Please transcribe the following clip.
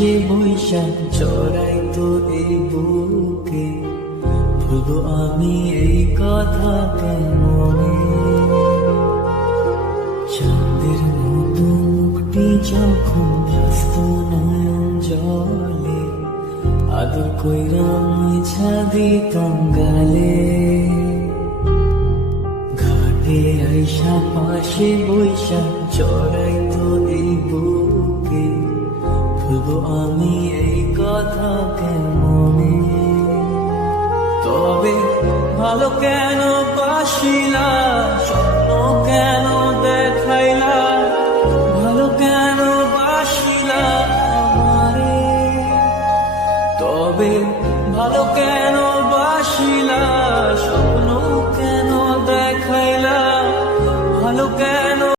পাশে বৈশা চড়াইতো এই বুকে, ভুলবো আমি এই কথা কেমনে? চাঁদের মতো মুক্তি যখন ভাসত নয়ন জলে, আদর কইরা মুছা দিতাম গালে। ঘাটে আইসা পাশে বৈশা চড়াইতো এই বুকে, ভুলবো আমি এই কথা কেমনে? তবে ভালো কেন বাসিলা, স্বপ্ন কেন দেখাইলা, ভালো কেন বাসিলা আমারে? তবে ভালো কেন